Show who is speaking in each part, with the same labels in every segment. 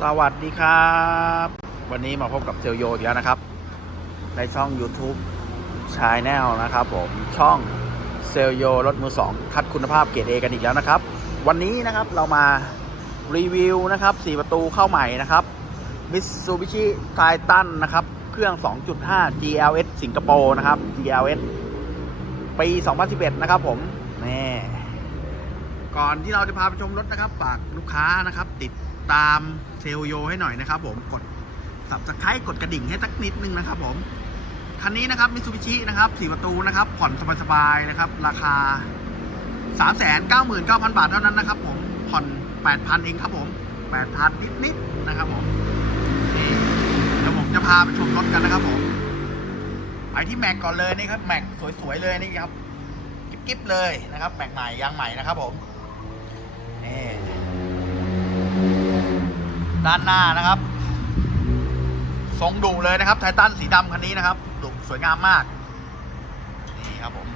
Speaker 1: สวัสดีครับ วันนี้มาพบกับเซลโยอีกแล้วนะครับ ในช่อง YouTube ช n แนลนะครับผมช่องเซลโยรถมือสองคัดคุณภาพเกรดเอกันอีกแล้วนะครับ วันนี้นะครับเรามารีวิวนะครับ4ประตูเข้าใหม่นะครับ Mitsubishi Titan นะครับเครื่อง 2.5 GLS สิงคโปร์นะครับ GLS ปี 2011 นะครับผมนี่ก่อนที่เราจะพาไปชมรถนะครับ ฝากลูกค้านะครับ ติด ตามเซลโยให้หน่อยนะครับผมกดสับสไครต์กดกระดิ่งให้สักนิดนึงนะครับผมคันนี้นะครับมิ t ูบิชินะครับสี่ประตูนะครับผ่อนสบายๆนะครับ ราคา 3 9 9 0 0 0 บาทเท่านั้นนะครับ ผมผ่อน 8,000 เองครับผม 8,000 นิดๆนะครับผมนี่เดี๋ยวผมจะพาไปชมรถกันนะครับผมไปที่แม็กก่อนเลยนี่ครับแม็กสวยๆเลยนี่ครับกิ๊บๆเลยนะครับแม็กใหม่ยางใหม่นะครับผมนี่ ด้านหน้านะครับ ทรงดุเลยนะครับไททันสีดำคันนี้นะครับดุสวยงามมาก นี่ครับผม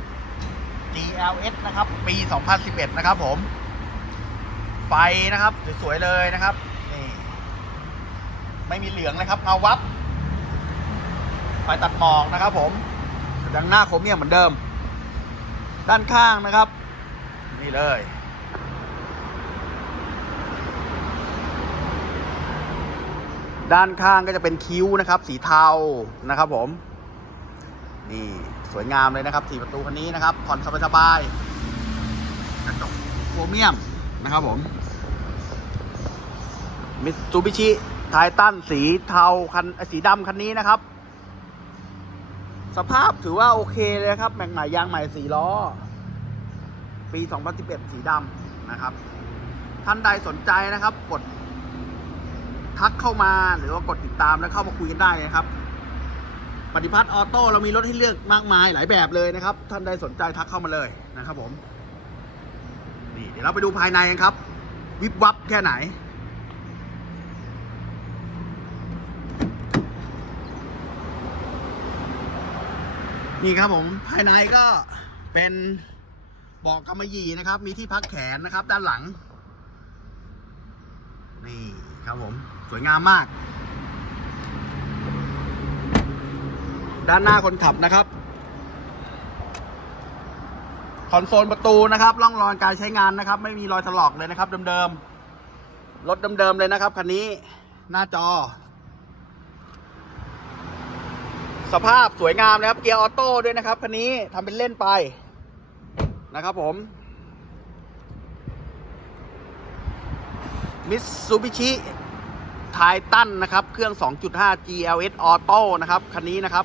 Speaker 1: GLS นะครับ ปี 2011 นะครับผม ไฟนะครับสวยๆเลยนะครับ นี่ ไม่มีเหลืองเลยครับเงาวับ ไฟตัดหมอกนะครับผมดังหน้าโครเมียมเหมือนเดิม ด้านข้างนะครับ นี่เลย ด้านข้างก็จะเป็นคิ้วนะครับ สีเทานะครับผมนี่สวยงามเลยนะครับสี่ประตูคันนี้นะครับผ่อนสบายๆกระจกโครเมียมนะครับผมมิตซูบิชิไททันสีเทาคันสีดำคันนี้นะครับ สภาพถือว่าโอเคเลยครับแม็กใหม่ยางใหม่สีล้อ ปี 2011 สีดำนะครับ ท่านใดสนใจนะครับ กด ทักเข้ามาหรือว่ากดติดตามแล้วเข้ามาคุยกันได้นะครับ ปฏิพัฒน์ออโต้เรามีรถให้เลือกมากมายหลายแบบเลยนะครับ ท่านใดสนใจทักเข้ามาเลยนะครับผมนี่เดี๋ยวเราไปดูภายในกันครับ วิบวับแค่ไหนนี่ครับผมภายในก็เป็นเบอกกำมะหยี่นะครับ มีที่พักแขนนะครับ ด้านหลัง นี่ ครับผม สวยงามมาก ด้านหน้าคนขับนะครับ คอนโซลประตูนะครับร่องรอยการใช้งานนะครับ ไม่มีรอยถลอกเลยนะครับ เดิมๆรถเดิมๆเลยนะครับคันนี้หน้าจอ สภาพสวยงามนะครับ เกียร์ออโต้ด้วยนะครับคันนี้ทำเป็นเล่นไปนะครับผม มิตซูบิชิไททันนะครับ เครื่อง 2.5 GLS Auto นะครับ คันนี้นะครับ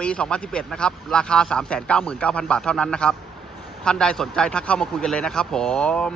Speaker 1: ปี 2011 นะครับ ราคา 399,000 บาทเท่านั้นนะครับ ท่านใดสนใจทักเข้ามาคุยกันเลยนะครับผม